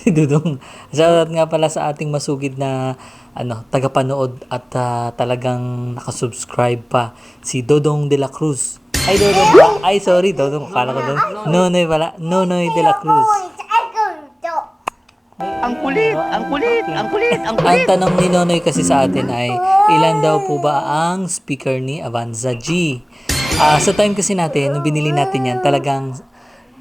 Si Dudong. Shoutout nga pala sa ating masugid na tagapanood at talagang nakasubscribe pa, si Dodong de la Cruz. Ay, Dodong ba? Ay, sorry, Dodong. Kala ko doon. Nonoy pala. Nonoy de la Cruz. Ang kulit, ang kulit, ang kulit, ang Ang kulit. tanong ni Nonoy kasi sa atin ay, ilan daw po ba ang speaker ni Avanza G? Sa time kasi natin, nung binili natin yan, talagang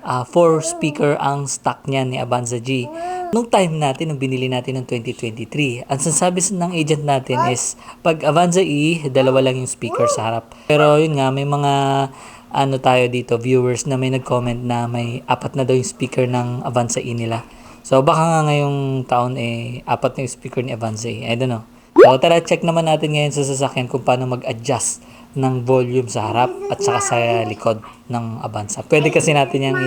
4 speaker ang stock niya ni Avanza G. Nung time natin, nung binili natin ng 2023, ang sinasabi ng agent natin is, pag Avanza E, dalawa lang yung speaker sa harap. Pero yun nga, may mga tayo dito, viewers na may nag-comment na may 4 na daw yung speaker ng Avanza E nila. So baka nga ngayong taon 4 na yung speaker ni Avanza E. I don't know. So tara, check naman natin ngayon sa sasakyan kung paano mag-adjust ng volume sa harap at saka sa likod ng Avanza. Pwede kasi natin yung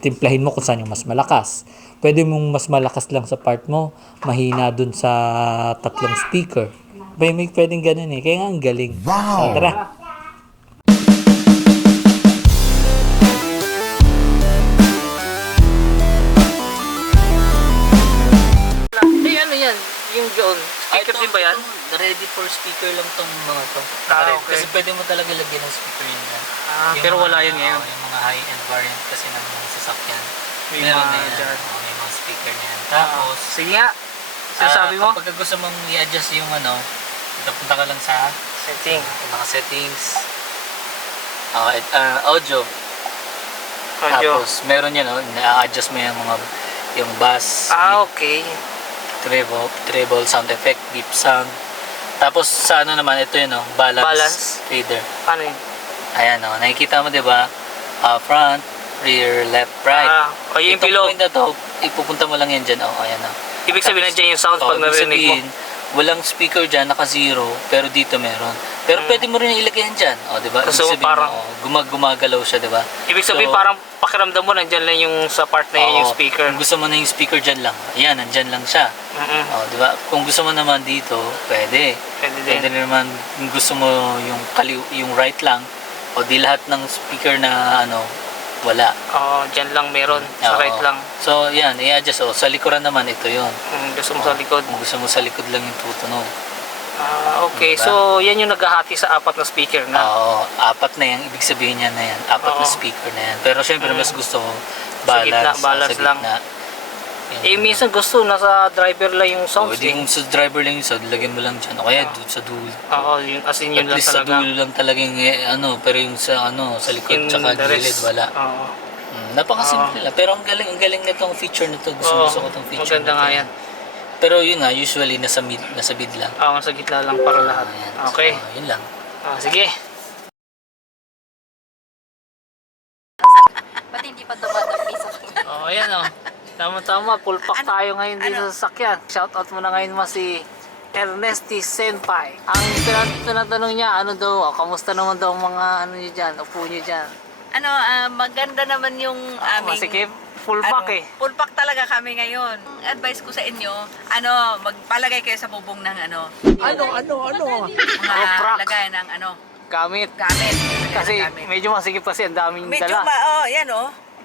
itimplahin mo kung saan yung mas malakas. Pwede mong mas malakas lang sa part mo, mahina dun sa 3 speaker. May pwedeng ganun kaya nga ang galing. Wow! So tara. Yung doon, speaker din ba yan? Ready for speaker lang tong mga to. Okay. Kasi pwede mo talaga lagyan ng speaker yun yan. Pero wala yun ngayon. Yung mga high-end variant kasi ng mga sasakyan. May Meron mga na yan. dyan. May mga speaker na yan. Tapos, Sige nga, sinasabi mo? kapag gusto mong i-adjust yung punta ka lang sa Setting. mga settings. Audio. Audio. Tapos, meron yan, na-adjust mo yung bass, Okay. treble sound effect, deep sound. Tapos sa naman ito yun balance fader. Paano yun? Ayan nakikita mo 'di ba? Front, rear, left, right. Yung Itong pilog. point na to, ipupunta mo lang yan diyan. Ayan Ibig sabihin nandiyan yung sound pag narinig mo. Walang speaker diyan, naka-zero, pero dito meron. Pero pwede mo rin ilagay yan diyan. 'Di ba? So, parang gumagalaw siya, 'di ba? Ibig sabihin parang pakiramdam mo nandiyan lang yung sa part na yun yung speaker. Kung gusto mo na yung speaker diyan lang, ayan, nandiyan lang siya. 'Di ba? Kung gusto mo naman dito, pwede. Pwede naman kung gusto mo yung right lang, o di lahat ng speaker na wala. Diyan lang meron, sa right lang. So, yan, i-adjust. Sa likuran naman, ito yun. Gusto mo sa likod. Kung gusto mo sa likod lang yung tutunog. Okay, Diba? So yan yung naghahati sa 4 na speaker na. Oo, 4 na yan. Ibig sabihin niya na yan. 4 na speaker na yan. Pero syempre, mas gusto ko Sa gitna, balance lang. Yan. Minsan gusto, nasa driver lang yung sounds. Kung sa driver lang yung sound, lagyan mo lang dyan. O kaya doon sa dulo. As in yun At lang least sa talaga. dulo lang talaga yung pero yung sa likod tsaka gilid, wala. Napakasimple lang. Pero ang galing nitong feature nito. Gusto ko itong feature. Maganda nga yan. Pero yun nga, usually nasa mid lang. Nasa gitna lang para lahat. Ayan. Okay. So, yun lang. Sige. Ba't hindi pa dumadang sa akin? Ayan Tama-tama, full pack tayo ngayon dito sa sasakyan. Shoutout mo na ngayon si Ernesti Senpai. Ang tinatanong niya, kamusta naman daw ang mga niyo dyan, upo niyo dyan? Maganda naman yung aming... Masikip, full pack Full pack talaga kami ngayon. Advice ko sa inyo, magpalagay kayo sa bubong ng mga Prak. lagay ng Gamit. gamit. Kasi Gamit. medyo masikip kasi ang daming Medyo dala. yan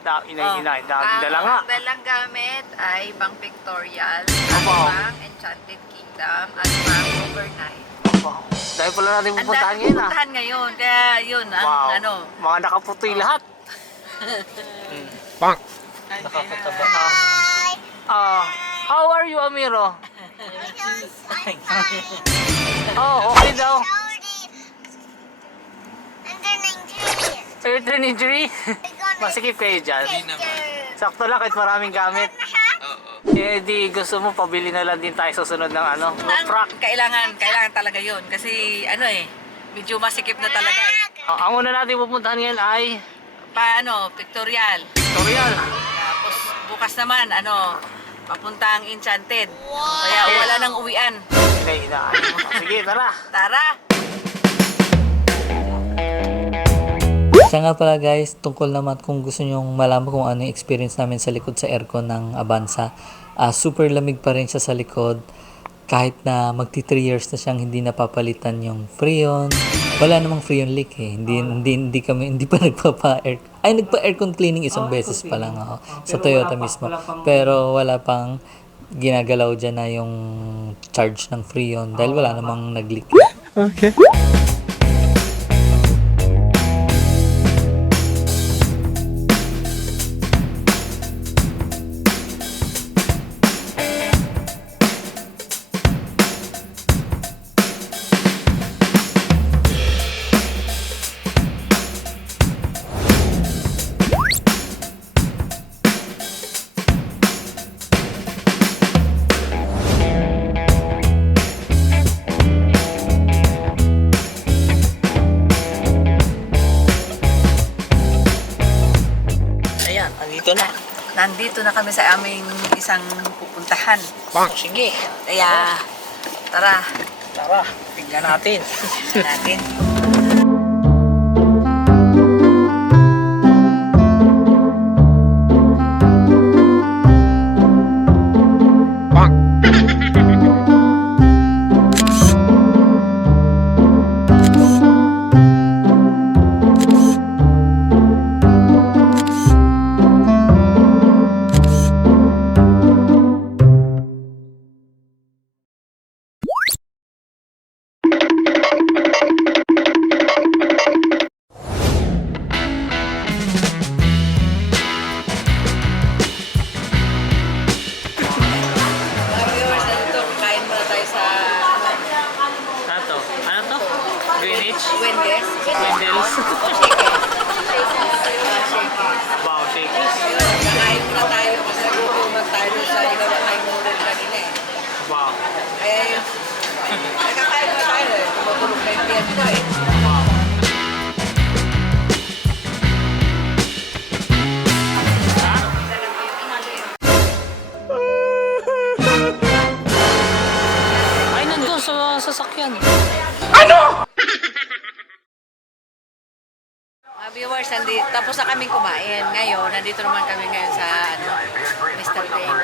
Daming dala nga. Ang dalang gamit ay pang pictorial, Wow. pang Enchanted Kingdom, at pang overnight. Wow. Dahil pala natin Ang pupuntahan daming ngayon puntahan ngayon, kaya yun, ang Mga nakaputoy lahat. Nakakataba. How are you, Amiro? Okay daw. Earthly injury? Masikip kayo dyan. Sakto lang kahit maraming gamit. Di gusto mo pabili na lang din tayo sa sunod ng Prak. Kailangan talaga yun, kasi medyo masikip na talaga Ang una natin pupuntahan ngayon ay pictorial. Tutorial. Tapos bukas naman, papuntang Enchanted. Kaya wala nang uwian. Sige, tara. Tara! Siya nga pala guys, tungkol naman kung gusto nyong malaman kung ano yung experience namin sa likod sa aircon ng Avanza. Super lamig pa rin siya sa likod. Kahit na magti 3 years na siyang hindi napapalitan yung Freon, wala namang Freon leak eh. Hindi pa nagpapa-air. Ay, nagpa-aircon cleaning isang beses pa lang ako sa Toyota mismo. Pero wala pang ginagalaw dyan na yung charge ng Freon dahil wala namang nag-leak. Ayan, andito na. Nandito na kami sa aming isang pupuntahan. Sige, Kaya, tara, tara, tignan natin. natin. Mga viewers, nandito, kain muna tayo sa Ano to? Greenwich? Wendy's. Wendell's? Shaker. Wow, shakies. Kain muna tayo kasi naguguman tayo doon sa ginawa tayong noodle kanina eh. Wow. Kaya yun, nagkakain muna tayo eh. Tumutulog na yung tiyan ko eh. Wow. Ay, nandun sa sasakyan. Mga viewers, tapos na kaming kumain. Ngayon, nandito naman kami ngayon sa Mr. Bing.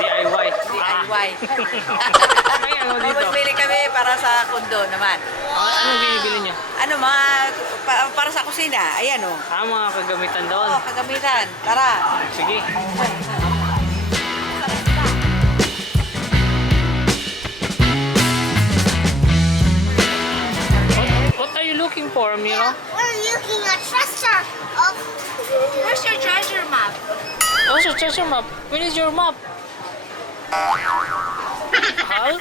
DIY. DIY. May ano dito? Mamimili kami para sa kundo naman. Anong binibili niyo? Ano, mga para sa kusina. Ayan o. Mga kagamitan doon. Oh, kagamitan. Tara. Sige. What are you looking for, Mira? We're looking at treasure of. Where's your treasure map? What's your treasure map? When is your map? Hal?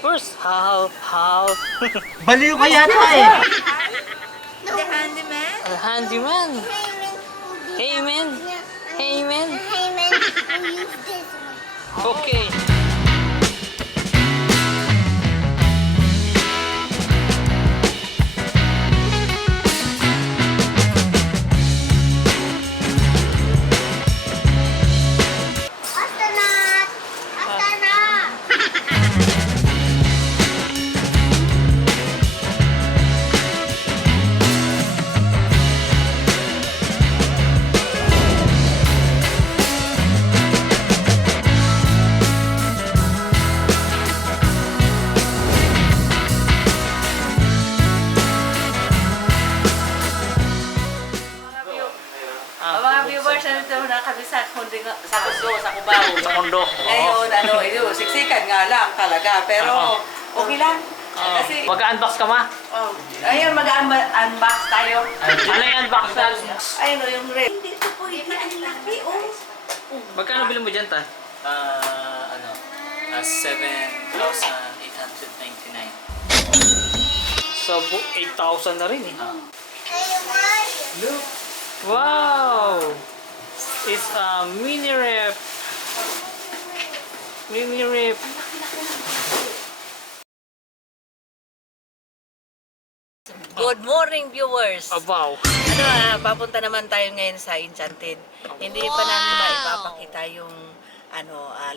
Where's Hal? Baliw ka yata eh. The handyman. A handyman. Hey, man. Hey, man. Hey man, we use this one. Okay. Astronaut. Astronaut. Mga viewers, nandito na kami sa kundo, sa Cubao. Sa kondo. Ngayon, siksikan nga lang talaga. Pero, okay lang. Kasi, Mag-unbox ka ma? ayun, mag-unbox tayo. Ano yung unbox na? Ayun o, yung red. Hindi ito po, hindi ang laki, oh. Magkano bilhin mo dyan, ta? 7,899. So, 8,000 na rin eh. Hey, what? Wow! It's a mini ref. Mini ref. Good morning, viewers. Wow. Papunta naman tayo ngayon sa Enchanted. Hindi pa namin maipapakita yung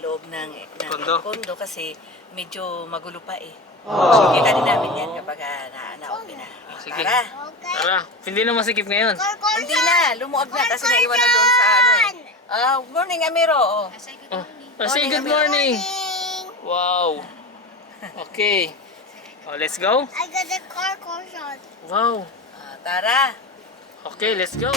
loob ng kondo kasi medyo magulo pa eh. So, kita din namin yan kapag na-okay na. Sige. Tara. Tara, hindi na masikip ngayon. Hindi na, lumuag na kasi naiwan na doon sa good morning, Amiro. Oh. Say good morning. Wow. Okay. Oh, let's go. I got a car shot. Wow. Tara! Okay, let's go.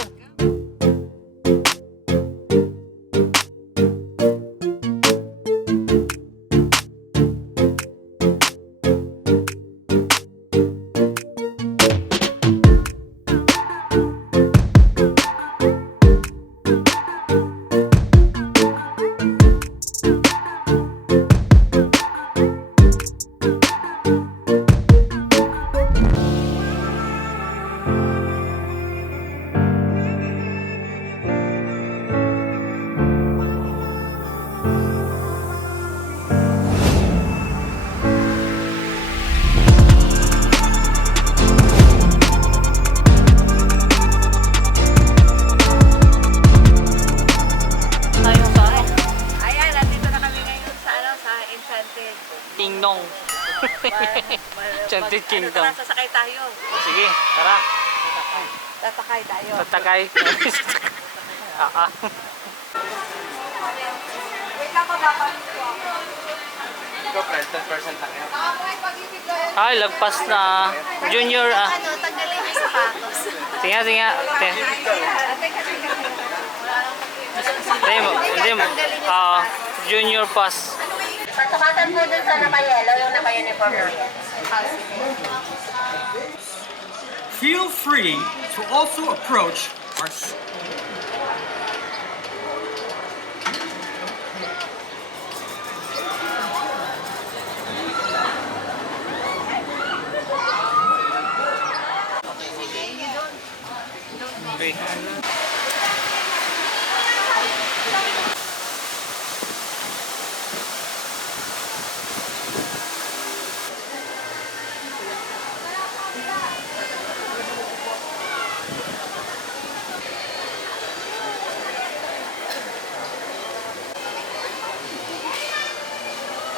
Ayan, nandito na kami ngayon sa, sa Enchanted. Tingdong. Enchanted Kingdom. Tara, sasakay tayo. Sige, tara. Tatakay tayo. Tatakay. Ah. Wait lang ko dapat. Ay, lagpas na. Junior, Tanggalin yung sapatos. Tinga. Hindi mo. Junior pass. Pasukatan po dun sa naka-yellow, yung naka-uniform na yan. Feel free to also approach our Okay.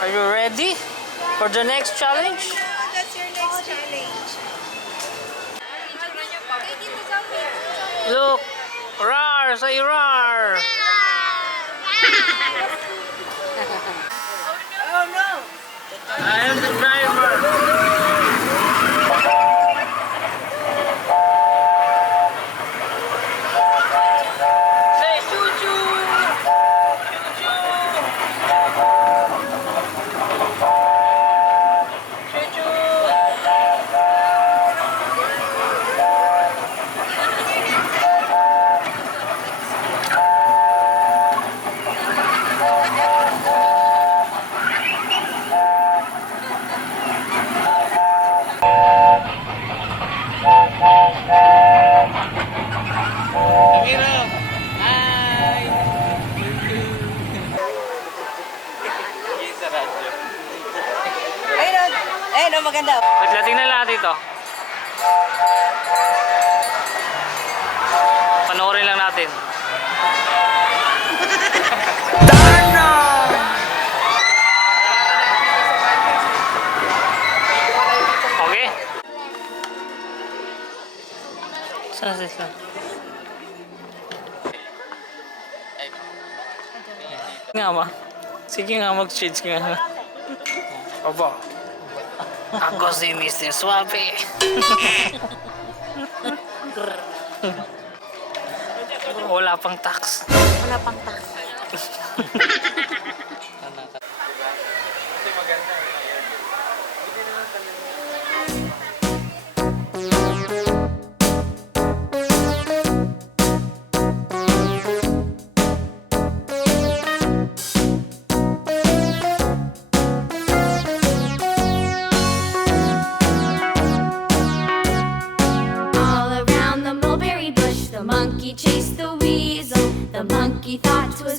Are you ready for the next challenge? That's your next challenge. Look! Rar! Say rar! Oh no! I am the driver! Say choo-choo! Ang hirap! Hi! Sa radyo. Ayun o, maganda. Wait lang, tingnan lahat ito. Panoorin lang natin. Okay? Saan sa isa? Nga ma. Sige nga, mag-shades ka nga. Opo. Ako si Mr. Suave. Wala pang tax. Wala pang tax. All around the mulberry bush, the monkey chased the weasel. The monkey thought 'twas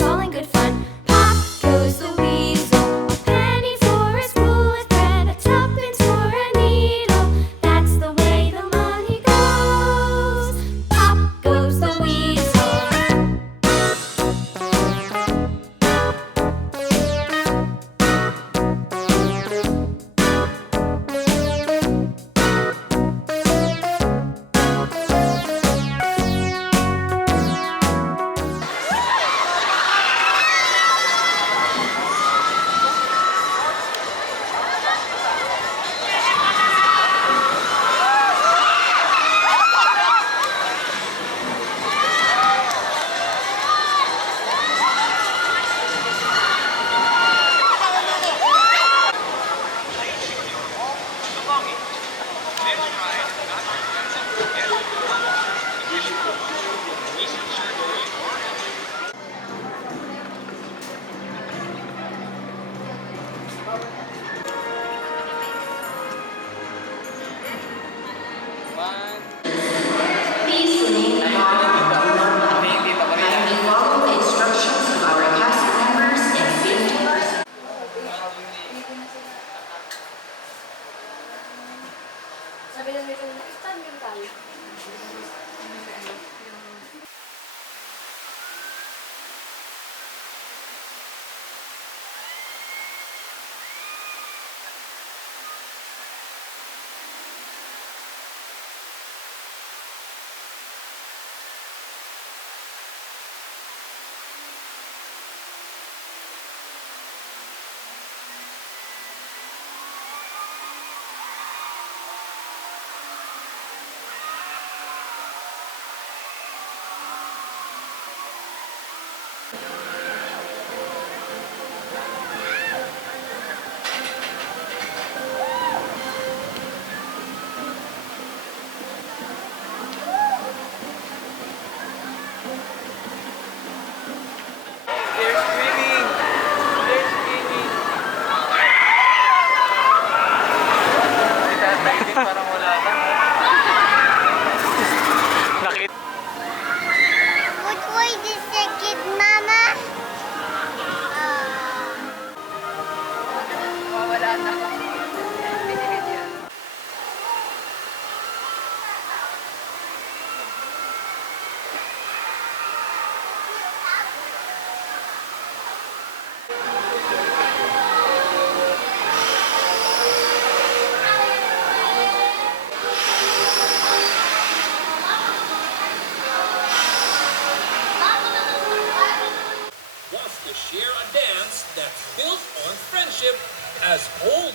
Wants to share a dance that's built on friendship as old.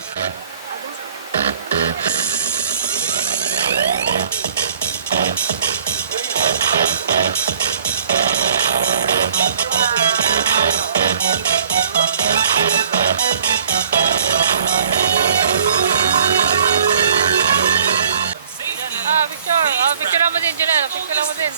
Picture! Picture mo din, Janelle. Picture mo din.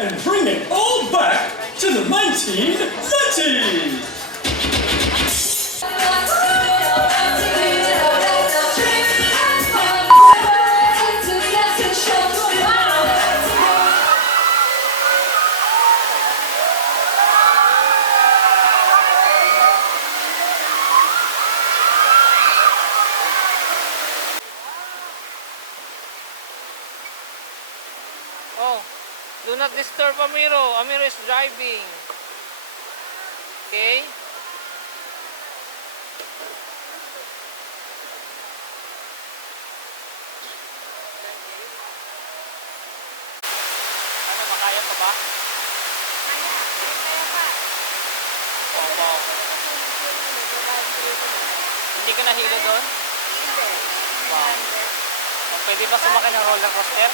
And bring it all back to the 1930s! Oh, do not disturb Amiro. Amiro is driving. Okay? Ano, makaya pa ba? Opo. Hindi ka nahilo doon? Wow. Oh, pwede ba sumakay ng roller coaster?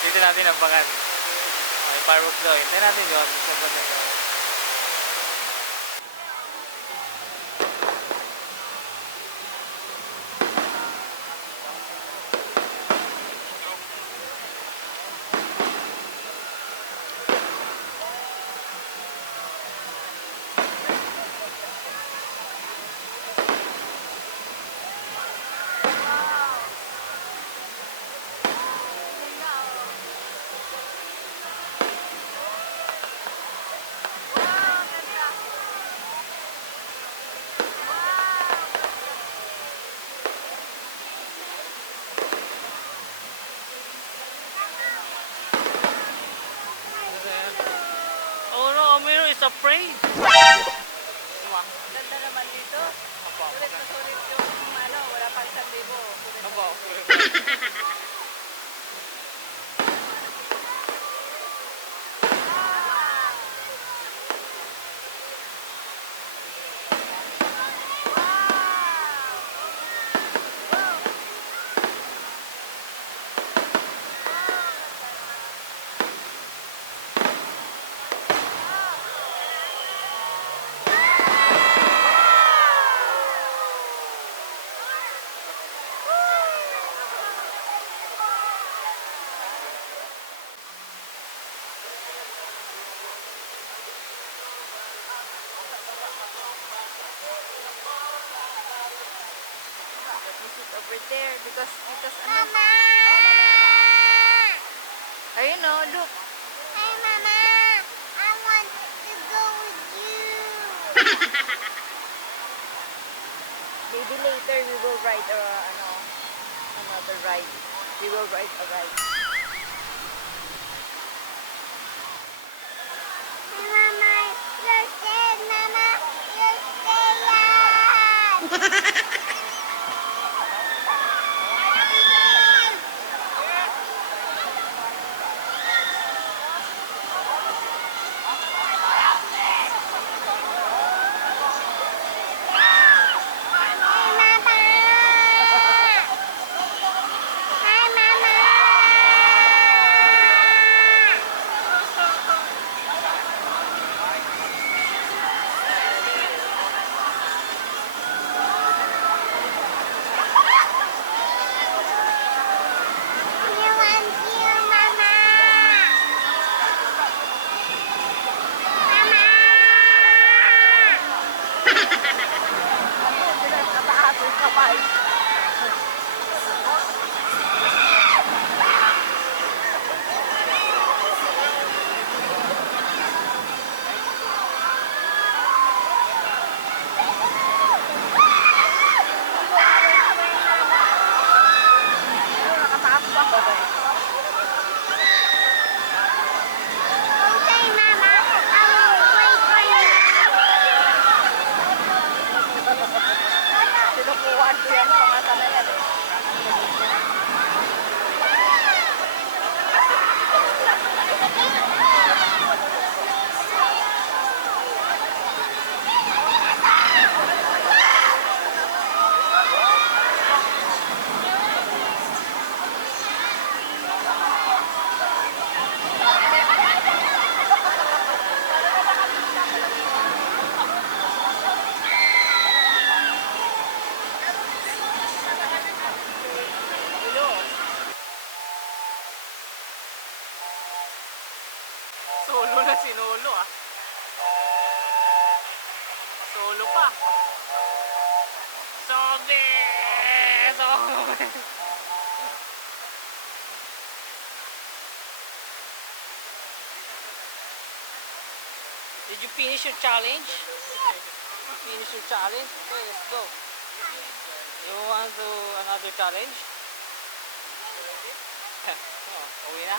Dito natin abangan. Okay, fireworks daw. Hintayin natin yun. Isang banda yun. Oh no, Amiro is afraid. Ganda naman dito. Apo, Sulit na sulit yung ano, wala pang 1,000. apo. over there because Mama! Ayun oh, look. Hey, Mama! I want to go with you. Maybe later we will ride another ride. We will ride a ride. Mama, you're scared, Mama. You're scared. Hey, Mama. Hi, Mama. You want you, Mama. Mama. Okay, Mama. I will wait for you. Sinukuhaan ko yan pangata na yan eh. Solo na sinolo ah. Solo pa. Sobe! Sobe! Did you finish your challenge? Finish your challenge? Okay, let's go. You want to another challenge? Oh, uwi na?